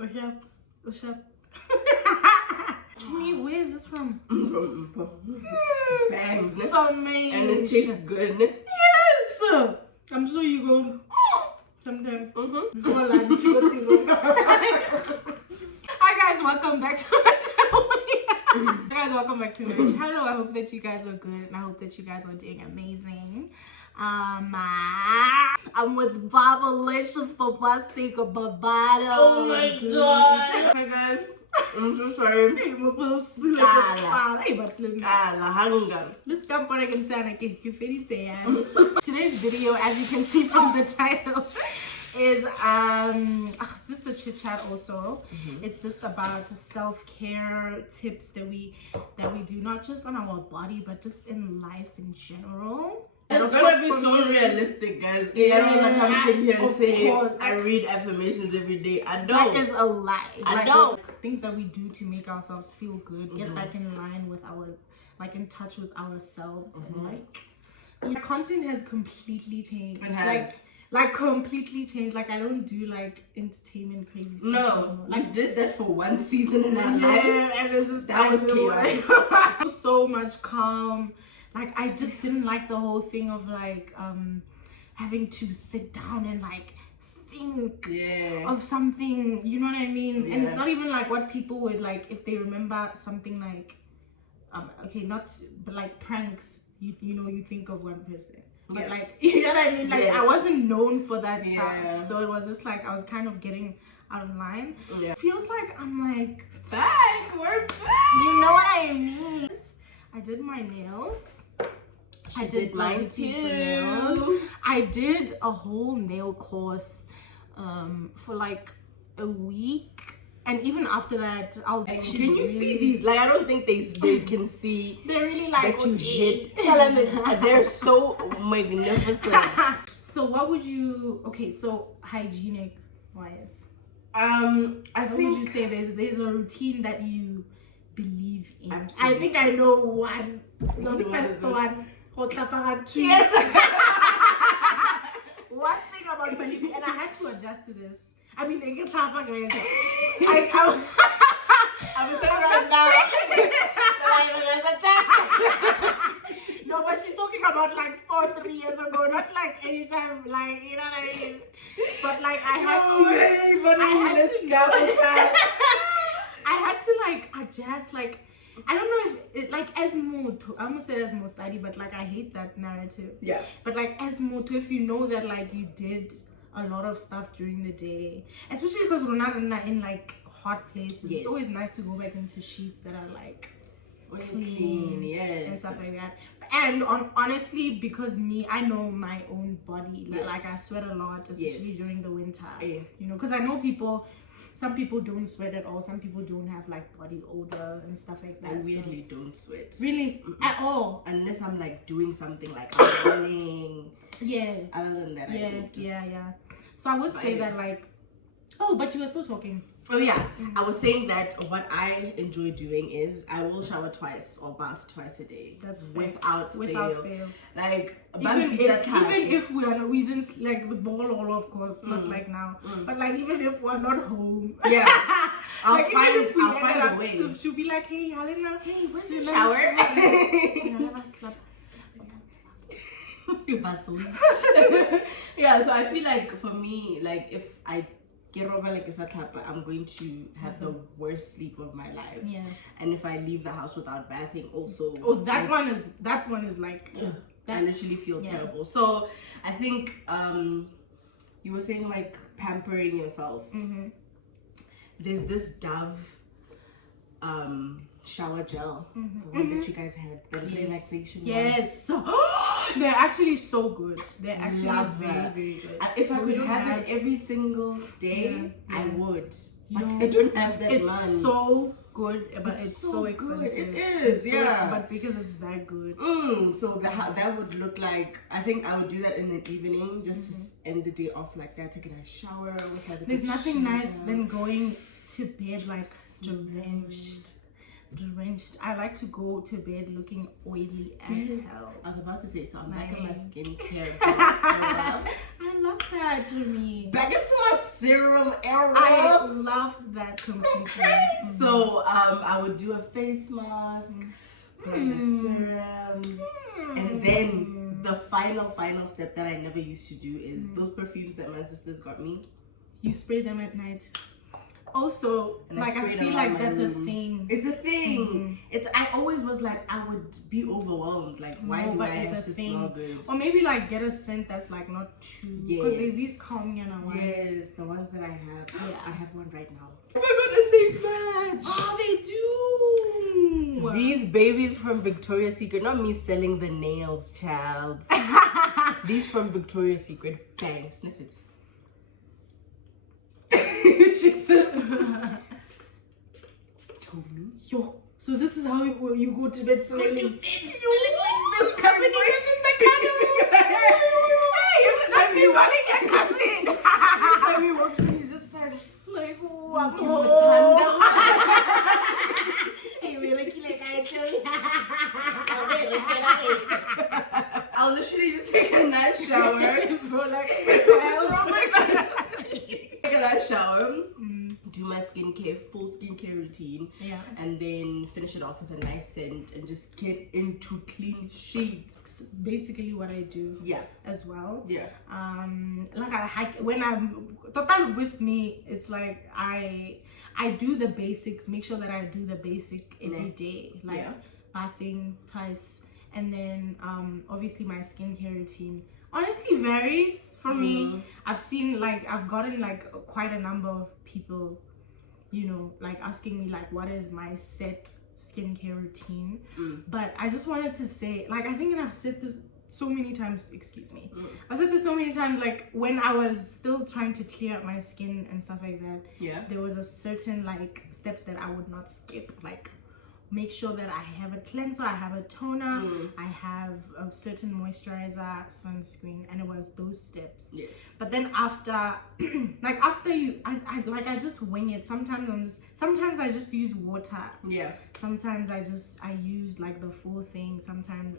Me, where is this from? From bags. So amazing. And it tastes good. Yes! I'm sure you go sometimes. Hi guys, welcome back to my channel. Hi guys, welcome back to my channel. I hope that you guys are good and I hope that you guys are doing amazing. I'm with Babalicious for Busting or Bavado. Oh my god! Hi guys, I'm so sorry. Let's jump on again. Today's video, as you can see from the title, is it's just a chit chat also. It's just about self-care tips that we do, not just on our body but just in life in general. It's gonna be so realistic, guys. I don't want to come sit here and say I read affirmations every day. I don't. That is a lie. I don't. Things that we do to make ourselves feel good, get like in line with our, like in touch with ourselves, and like content has completely changed. It has. Like completely changed. Like I don't do like entertainment crazy stuff. No, like we did that for one season in our life. And this is that was chaotic. So much calm. Like I just didn't like the whole thing of like having to sit down and like think of something, you know what I mean? And it's not even like what people would like if they remember something like okay, not but like pranks, you know, you think of one person. But like, you know what I mean? Like I wasn't known for that stuff. So it was just like I was kind of getting out of line. Feels like I'm like back, we're back. You know what I mean? I did my nails. I did mine too. I did a whole nail course for like a week, and even after that, I'll actually. Can you see these? Like I don't think they can see. They're really like that you hit. They're so magnificent. So what would you? Okay, so hygienic wise, what would you say there's a routine that you believe in? Absolutely. I think I know one. The first one. Yes. One thing about believing, and I had to adjust to this. I mean, I was saying right now. No, but she's talking about like 3 years ago, not like anytime, like, you know what I mean? But like I had to like adjust, like I don't know if it, like as moto, I'm gonna say it as more study, but like I hate that narrative. Yeah. But like as moto, if you know that like you did a lot of stuff during the day, especially because we're not in like hot places, it's always nice to go back into sheets that are like clean and stuff like that. And honestly, because I know my own body, like I sweat a lot, especially during the winter. You know, because I know some people don't sweat at all. Some people don't have like body odor and stuff like that. I weirdly don't sweat. Really? At all? Unless I'm like doing something like I'm running. Other than that, I don't. So I would say that like, oh, but you were still talking. Oh yeah, I was saying that what I enjoy doing is I will shower twice or bath twice a day. That's without fail. Like even if we didn't like the ball all, of course, not like now. But like even if we're not home, I'll like, find a way. She'll be like, hey Helena, hey, where's your shower? Yeah, so I feel like for me, like if I get over like a clapper, I'm going to have the worst sleep of my life. And if I leave the house without bathing, also that one is like I literally feel terrible. So I think you were saying like pampering yourself. There's this Dove shower gel, the one that you guys had, the relaxation one. They're actually so good. They're actually very good. If I could have it every single day, I would. But I don't have that money. It's so good, but it's so expensive. It is, but because it's that good. So that would look like, I think I would do that in the evening, just to end the day off like that, taking a shower. There's nothing nice than going to bed like drenched. I like to go to bed looking oily as hell. I was about to say, so I'm back in my skincare. I love that, Jimmy. Back into my serum era. I love that completely. Okay. So I would do a face mask, put on the serums, and then the final step that I never used to do is those perfumes that my sisters got me. You spray them at night. Also, like I feel like that's a thing. It's a thing. It's I always was like I would be overwhelmed. Like why do I have to smell good? Or maybe like get a scent that's like not too. Because there's these calming ones. Yes, the ones that I have. Yeah, I have one right now. Oh my god, and they match. Oh, they do. These babies from Victoria's Secret. Not me selling the nails, child. These from Victoria's Secret. Bang, sniff it. She said, told me. Yo, so this is how you go to bed smelling. Go to bed smelling like this. Cousin, imagine the cousin. Hey, every time he walks in, cousin. Every time he walks in, he's just sad. Like, oh, I'm home. I'll literally just take a nice shower. Take a nice shower, do my full skincare routine, and then finish it off with a nice scent and just get into clean sheets. Basically what I do as well. Like when I'm total with me, it's like I do the basics, make sure that I do the basic every day, like bathing twice, and then obviously my skincare routine honestly varies for me. I've gotten like quite a number of people, you know, like asking me like what is my set skincare routine. But I just wanted to say, like, I think I've said this so many times, I've said this so many times, like when I was still trying to clear up my skin and stuff like that, there was a certain like steps that I would not skip, like make sure that I have a cleanser, I have a toner, I have a certain moisturizer, sunscreen, and it was those steps. But then after I just wing it. Sometimes I just use water. Sometimes I use like the full thing. Sometimes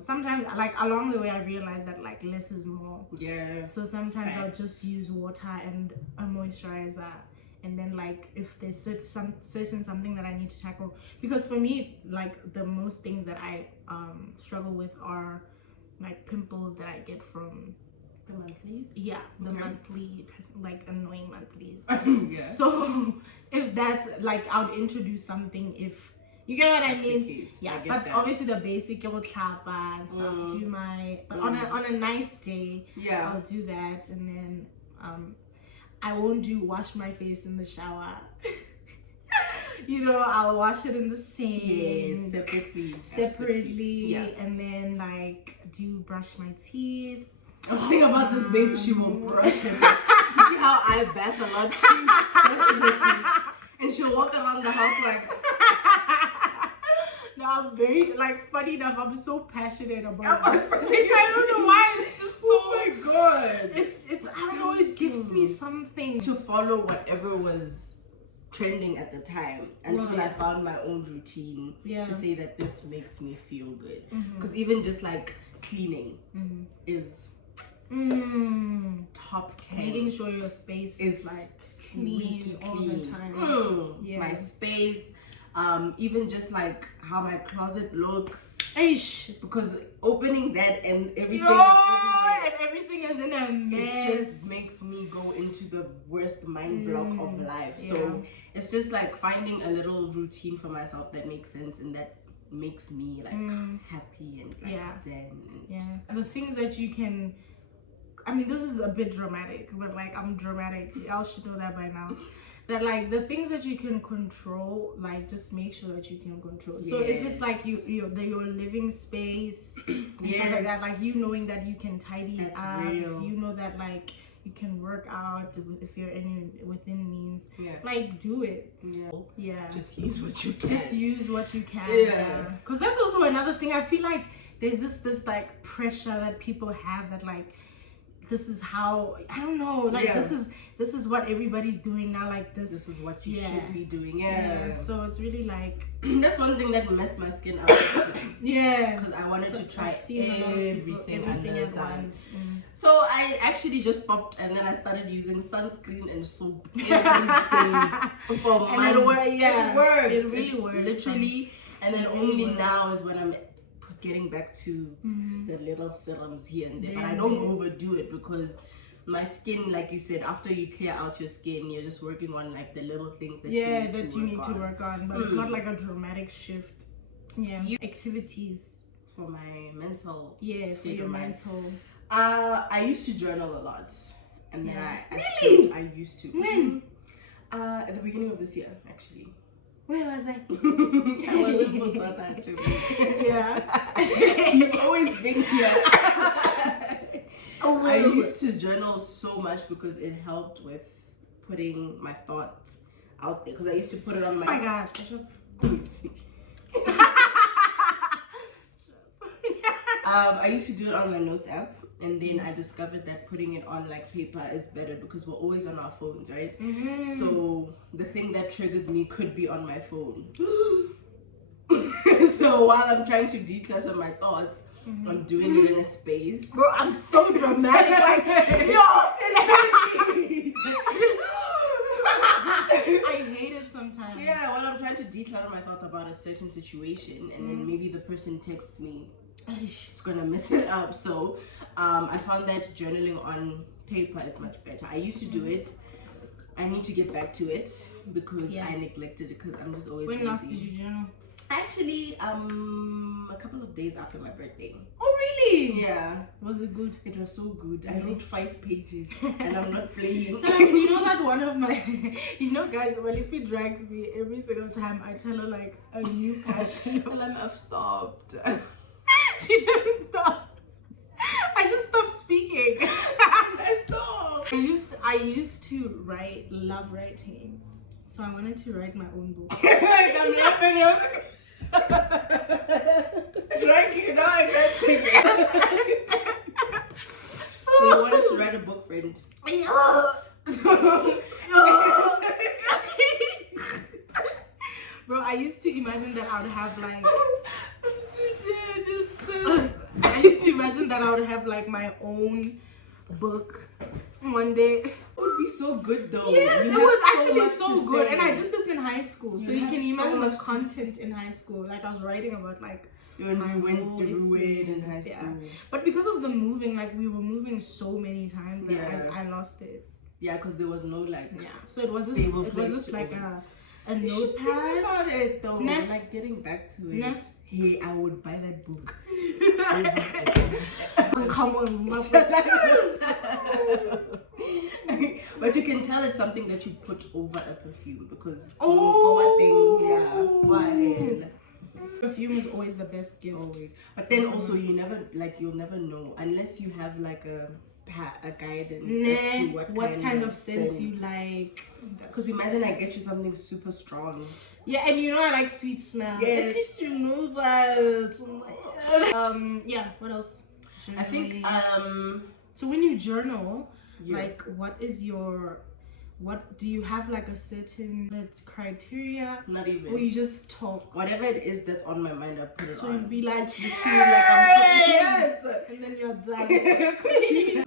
sometimes like along the way I realized that like less is more. So sometimes I'll just use water and a moisturizer. And then like if there's certain something that I need to tackle, because for me like the most things that I struggle with are like pimples that I get from the monthlies. The monthly, like annoying monthlies. So if that's like I would introduce something, if you get what I mean. But obviously the basic and stuff, do my on a nice day, I'll do that. And then I won't wash my face in the shower. You know, I'll wash it in the sink. Separately. And then like brush my teeth. The thing about this baby, she will brush her teeth. You see how I bath a lot? She brushes her teeth. And she'll walk around the house like... No, I'm very, like, funny enough, I'm so passionate about it. I don't know why, it's just so... Oh my god. It's I don't know, it gives me something. To follow whatever was trending at the time until I found my own routine to say that this makes me feel good. Because even just, like, cleaning is top 10. Making sure your space is, like, clean all the time. My space. Even just like how my closet looks, because opening that and everything is everywhere, and everything is in a mess. It just makes me go into the worst mind block of life. So it's just like finding a little routine for myself that makes sense and that makes me like happy and like zen. And the things that you can, I mean, this is a bit dramatic, but like I'm dramatic. Y'all should know that by now. That like the things that you can control, like just make sure that you can control. So if it's like your living space and stuff like that, like you knowing that you can tidy it up, you know that like you can work out if you're within means, like do it. Just use what you can. Just use what you can. Because that's also another thing. I feel like there's this like pressure that people have that like this is how, I don't know, like this is what everybody's doing now, like this is what you should be doing. So it's really like that's one thing that messed my skin up. Because I wanted to try everything at once. So I actually just popped, and then I started using sunscreen and soap every day for months. It worked. It really worked, literally. And then only now is when I'm getting back to the little serums here and there, but I don't overdo it, because my skin, like you said, after you clear out your skin, you're just working on like the little things that you need to work on. But it's not like a dramatic shift. Activities for my mental for your mental. I used to journal a lot, and then I used to. When? At the beginning of this year, actually. Where was I? I wasn't supposed to actually. You've always been here. I used to journal so much because it helped with putting my thoughts out there. Because I used to put it on my. Oh my gosh! I used to do it on my notes app. And then I discovered that putting it on like paper is better, because we're always on our phones, right? So the thing that triggers me could be on my phone. So while I'm trying to declutter my thoughts, I'm doing it in a space. Bro, I'm so dramatic. Like, yo! I hate it sometimes. Yeah, while I'm trying to declutter my thoughts about a certain situation, and then maybe the person texts me, it's gonna mess it up. So I found that journaling on paper is much better. I used to do it. I need to get back to it, because I neglected it, because I'm just always When last did you journal? Actually, a couple of days after my birthday. Oh really? Yeah. Was it good? It was so good. I wrote 5 pages and I'm not playing. So, you know that one of my, guys, when Lippy drags me every single time, I tell her like a new passion. I've stopped. She doesn't stop. I just stopped speaking. I stopped. I used to love writing. So I wanted to write my own book. I'm laughing. Drinking now, I can't take it. So you wanted to write a book, friend? Bro, I used to imagine that I would have like I used to imagine that I would have like my own book one day. It would be so good though. Yes, it was actually so good. And I did this in high school. So you can imagine the content in high school. Like I was writing about like when I went through it in high school. But because of the moving, like we were moving so many times that I lost it. Yeah, because there was no like so it was just like a notepad about it though. Like getting back to it. Hey, I would buy that book. Come on, but you can tell it's something that you put over a perfume, because perfume is always the best gift. Always. But then also you'll never know unless you have like a guidance as to what kind of scent you like. Because imagine I get you something super strong. Yeah, and I like sweet smell. Yes. At least you know that. What else? Journaling. I think so when you journal, like what do you have like a certain criteria? Not even. Or you just talk? Whatever it is that's on my mind, I put it on. So you'd be like, like I'm talking. Yes. And then you're done.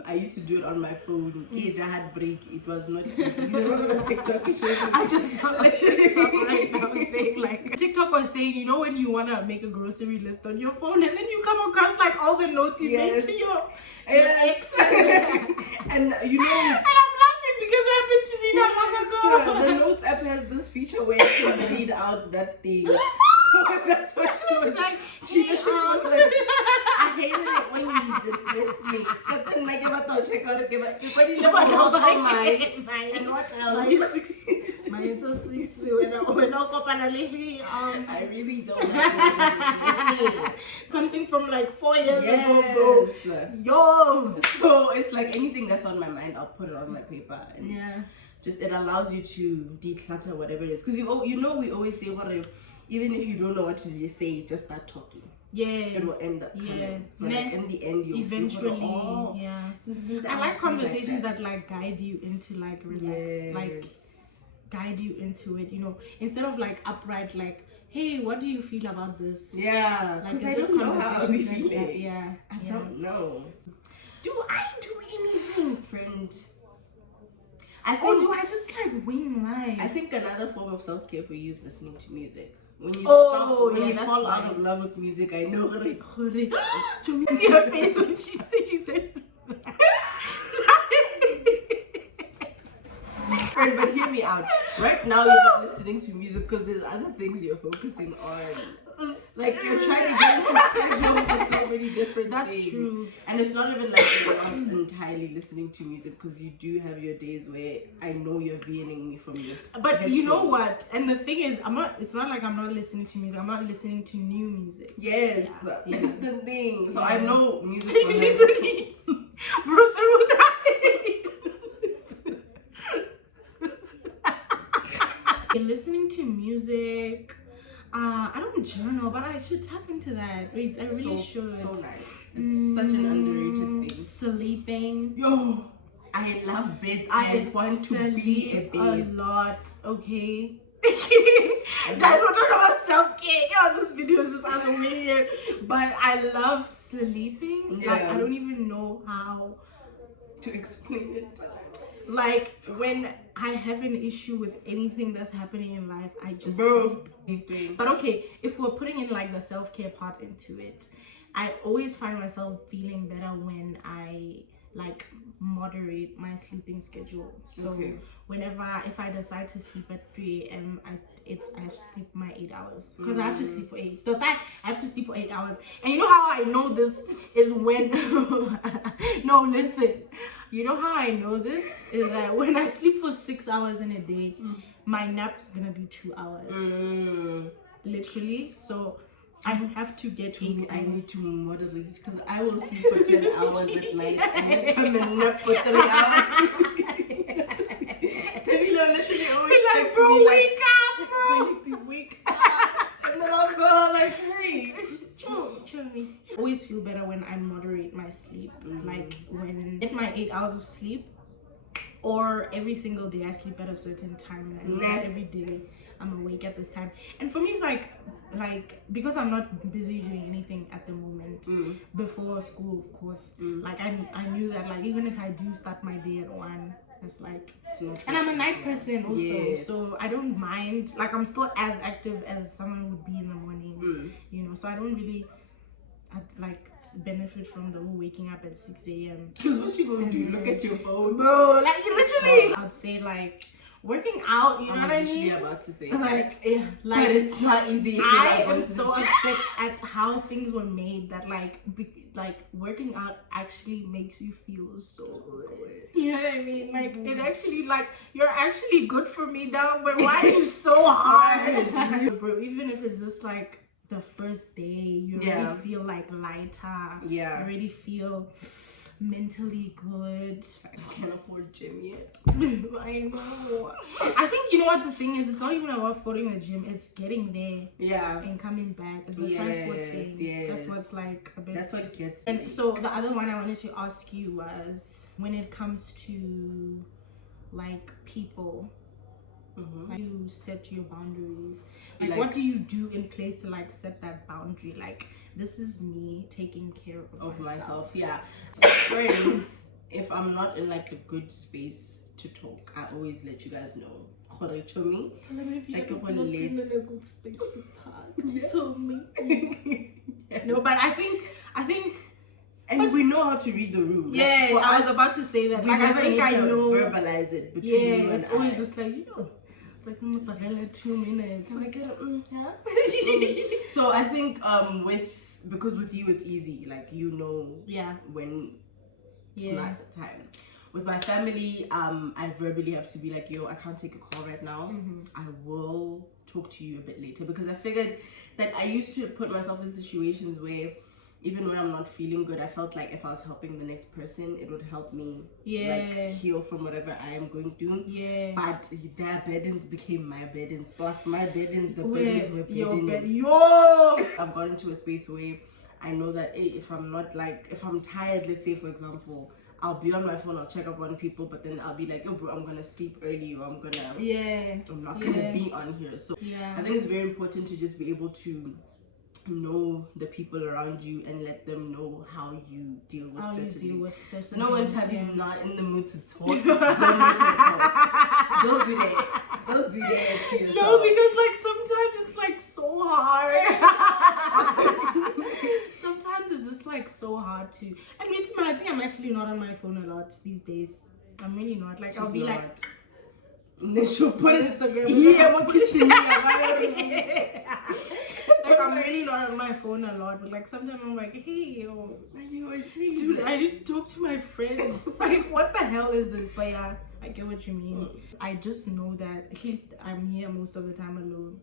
I used to do it on my phone. Cage, I had break. It was not easy. You remember the TikTok shows? I just saw like TikTok right now saying like TikTok was saying, when you wanna make a grocery list on your phone and then you come across like all the notes you made to your ex. And because it happened to me that long ago. The Notes app has this feature where you can read out that thing. So that's what she was like. She was like, I hated it when you dismissed me. But then I gave her to check out and what else? I really don't know. Something from like 4 years ago, bro. Yo. So it's like anything that's on my mind, I'll put it on my paper. And just it allows you to declutter whatever it is. Because we always say, even if you don't know what to say, just start talking. it will end up coming. So like in the end, you'll eventually see, I like conversations that like guide you into like relax, like guide you into it, you know, instead of like upright like, hey, what do you feel about this? Like it's I just don't know how I'll be feeling. I don't know. Do I do anything, friend? I think, do I just like wing life? I think another form of self-care for you is listening to music. When you when you fall out of love with music, I know. To see her face when she said Friend, but hear me out. Right now, you're not listening to music because there's other things you're focusing on. Like you're trying to get into schedule for so many different things. That's true. And it's not even like you're not entirely listening to music, because you do have your days where I know you're veering me from this. But you know what? And the thing is, it's not like I'm not listening to music. I'm not listening to new music. Yes, that's the thing. So I know music. Listening to music. I don't journal, but I should tap into that. Wait, I really should. So nice. It's such an underrated thing. Sleeping. Yo, I love beds. I want to be a bed. A lot. Okay. Guys, we're talking about self-care. Yo, this video is just out of weird. But I love sleeping. Like, I don't even know how to explain it. Like when I have an issue with anything that's happening in life, I just sleep. But okay, if we're putting in like the self-care part into it, I always find myself feeling better when I like moderate my sleeping schedule. So if I decide to sleep at 3 a.m, I have to sleep my 8 hours, because I have to sleep for 8. So that I have to sleep for 8 hours. And you know how I know this is when no, listen. You know how I know this is that when I sleep for 6 hours in a day, my nap's gonna be 2 hours. Literally. So I have to get 8 hours. I need to moderate, because I will sleep for 10 hours at night and then come and nap for 3 hours. Tabila literally always texts me wake up, bro. Wake up. And then I'll go like, hey. I always feel better when I moderate my sleep. Like when I get my 8 hours of sleep, or every single day I sleep at a certain time, and I know every day I'm awake at this time. And for me, it's like because I'm not busy doing anything at the moment. Before school, of course, like I knew that like even if I do start my day at 1, it's like, and I'm a night person also, so I don't mind. Like I'm still as active as someone would be in the morning, you know. So I don't really like benefit from the whole waking up at 6 a.m. Because what you gonna do? Look at your phone, bro. Like you literally, I'd say like working out. You know what I mean? About to say like, but it's not easy. I am so upset at how things were made that like working out actually makes you feel so good. You know what I mean? Like it actually, like, you're actually good for me now, but why are you so hard? Bro, even if it's just like the first day, you already feel like lighter. You already feel mentally good. I can't afford gym yet. I know. I think, you know what the thing is, it's not even about affording the gym, it's getting there and coming back. It's the transport thing. That's what's like a bit, that's what gets me. And so the other one I wanted to ask you was, when it comes to like people, like, you set your boundaries, like what do you do in place to like set that boundary? Like, this is me taking care of myself. Friends, if I'm not in like a good space to talk, I always let you guys know. Like you're not in a good space to talk. To me. No, but I think and we know how to read the room. Yeah, like, I was about to say that. Like, I think I know. Verbalize it between you and it's always just like, you know, like I'm with the 2 minutes. Can I get it? So I think because with you it's easy, like you know when it's not the time. With my family, I verbally have to be like, yo, I can't take a call right now. I will talk to you a bit later, because I figured that I used to put myself in situations where even when I'm not feeling good, I felt like if I was helping the next person, it would help me like heal from whatever I am going through. But their burdens became my burdens. Plus my burdens, the burdens were burdening. I've gotten to a space where I know that if I'm tired, let's say for example, I'll be on my phone, I'll check up on people, but then I'll be like, yo bro, I'm gonna sleep early, or I'm not gonna be on here. So I think it's very important to just be able to know the people around you and let them know how you deal with certain things. So no, when Tabby's not in the mood to talk, don't do that to yourself. No, because like sometimes it's like so hard. Sometimes it's just like so hard to, and it's I think I'm actually not on my phone a lot these days. I'm really not. Like I'll be like, and then she'll put Instagram. Like I'm really not on my phone a lot, but like sometimes I'm like, hey yo, dude, I need to talk to my friends. Like what the hell is this? But yeah, I get what you mean. I just know that at least I'm here most of the time alone.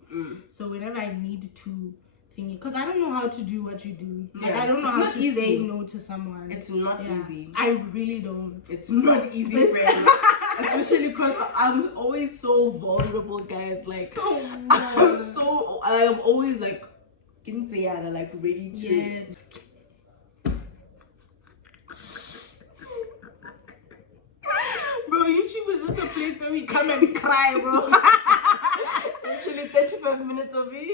So whenever I need to thingy, because I don't know how to do what you do. Like I don't know how to say no to someone. It's not easy. I really don't. It's not easy, friend. Especially because I'm always so vulnerable, guys. Like I'm always like ready to. Bro, YouTube is just a place where we come and cry, bro. Literally 35 minutes of it.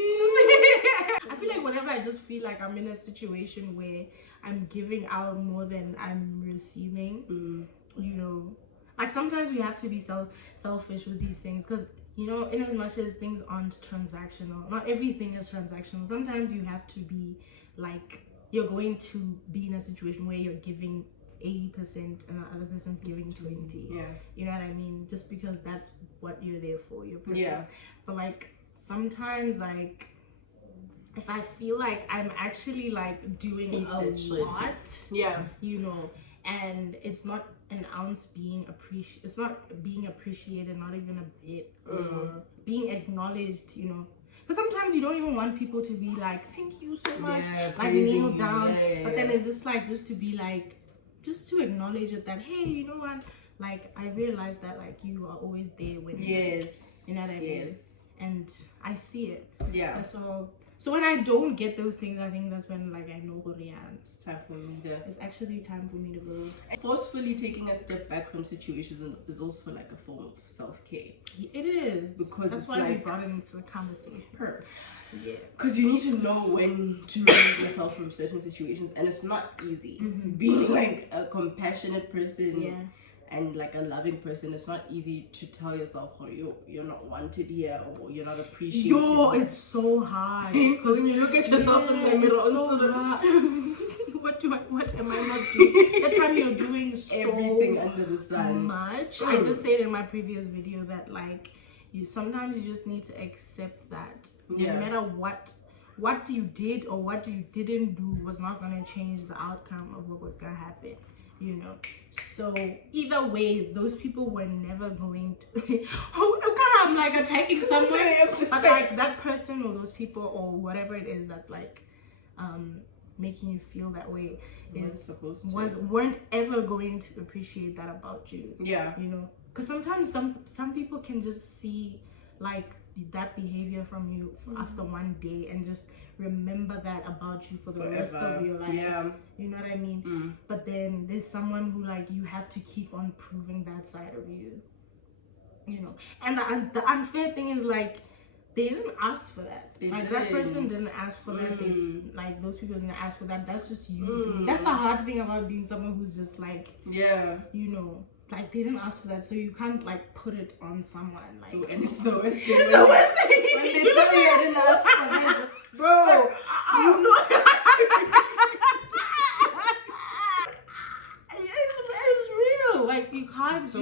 I feel like whenever I just feel like I'm in a situation where I'm giving out more than I'm receiving, you know, like sometimes we have to be selfish with these things, because you know, in as much as things aren't transactional, not everything is transactional. Sometimes you have to be like, you're going to be in a situation where you're giving 80% and the other person's giving 20. You know what I mean? Just because that's what you're there for, your purpose. But like sometimes, like if I feel like I'm actually like doing a lot, you know, and it's not an ounce being appreciated, it's not being appreciated, not even a bit, or being acknowledged, you know, because sometimes you don't even want people to be like, thank you so much, like kneel down, but then it's just like, just to be like, just to acknowledge it, that hey, you know what, like I realize that like you are always there when you know what I mean, and I see it. So when I don't get those things, I think that's when like I know who I am. It's time for me to. It's actually time for me to go. Forcefully taking a step back from situations is also like a form of self-care. It is, because that's why we brought it into the conversation. Because you need to know when to remove yourself from certain situations, and it's not easy. Being like a compassionate person and like a loving person, it's not easy to tell yourself, oh, you're not wanted here, or you're not appreciated. It's so hard. Because when you look at yourself in the mirror, it's so hard. What am I not doing? The time you're doing everything under the sun much. I did say it in my previous video that like sometimes you just need to accept that no matter what you did or what you didn't do was not going to change the outcome of what was going to happen, you know. So either way, those people were never going to I'm like attacking someone, but like that person or those people or whatever it is that's like making you feel that way weren't ever going to appreciate that about you. You know, because sometimes some people can just see like that behavior from you after one day and just remember that about you for the rest of your life. You know what I mean? But then there's someone who like you have to keep on proving that side of you, you know. And the unfair thing is like they didn't ask for that. That person didn't ask for that. They, like those people didn't ask for that. That's just you. That's the hard thing about being someone who's just like you know, like they didn't ask for that, so you can't like put it on someone. Like, and it's the worst thing when they tell you I didn't ask for that, bro. Like, you know. It's real. Like you can't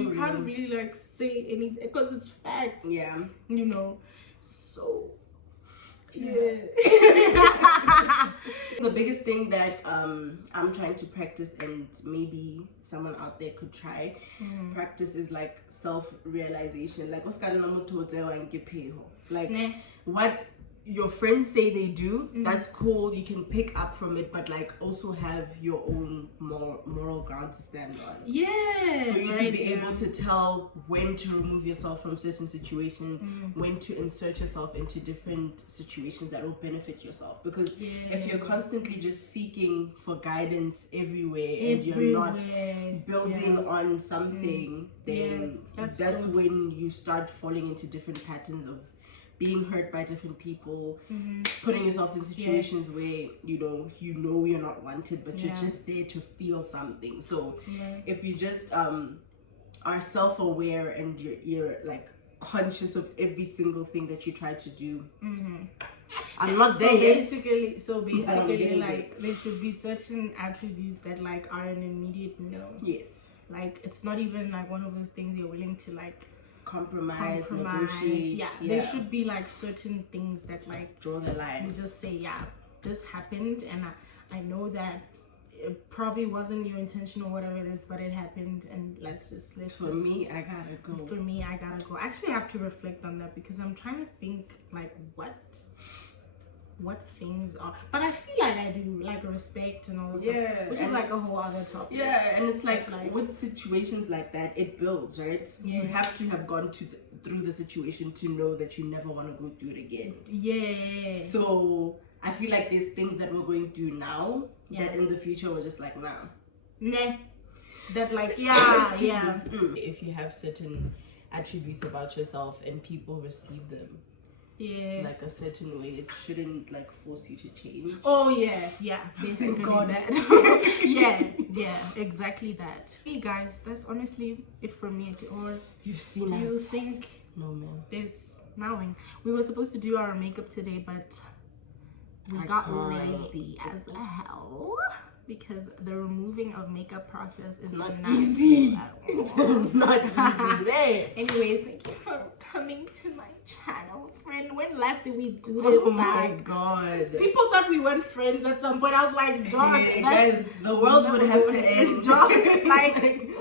really like say anything because it's fact. You know. So the biggest thing that I'm trying to practice, and maybe someone out there could try practice, is like self-realization. Like what your friends say they do, that's cool, you can pick up from it, but like also have your own moral ground to stand on. Yeah, for you to be able to tell when to remove yourself from certain situations, when to insert yourself into different situations that will benefit yourself. Because if you're constantly just seeking for guidance everywhere and you're not building on something, then that's when you start falling into different patterns of being hurt by different people, putting yourself in situations where you know you're not wanted, but you're just there to feel something. So if you just are self-aware and you're like conscious of every single thing that you try to do. I'm not there yet. So basically, like there should be certain attributes that like are an immediate no. Yes. Like it's not even like one of those things you're willing to like compromise, negotiate. Yeah, there should be like certain things that like draw the line. You just say, yeah, this happened, and I know that it probably wasn't your intention or whatever it is, but it happened, and for me, I gotta go. For me, I gotta go. Actually, I have to reflect on that because I'm trying to think like what things are, but I feel like I do, like respect and all that stuff, which is like a whole other topic. And it's like with situations like that, it builds, right? You have to have gone through the situation to know that you never want to go through it again. So I feel like there's things that we're going through now that in the future we're just like, nah, that like if you have certain attributes about yourself and people receive them like a certain way, it shouldn't like force you to change. Basically that. Exactly that. Hey guys, that's honestly it for me. Or you've seen us. Do you think no man there's nothing? We were supposed to do our makeup today, but we got lazy as hell because the removing of makeup process is not easy. It's not easy. Anyways, thank you for coming to my channel, friend. When last did we do this? Oh my god. People thought we weren't friends at some point. I was like, dog, guys, the world would have to end. Dog, like,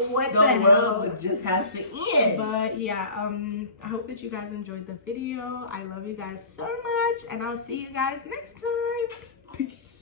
what the hell? The world would just have to end. But yeah, I hope that you guys enjoyed the video. I love you guys so much, and I'll see you guys next time. Peace.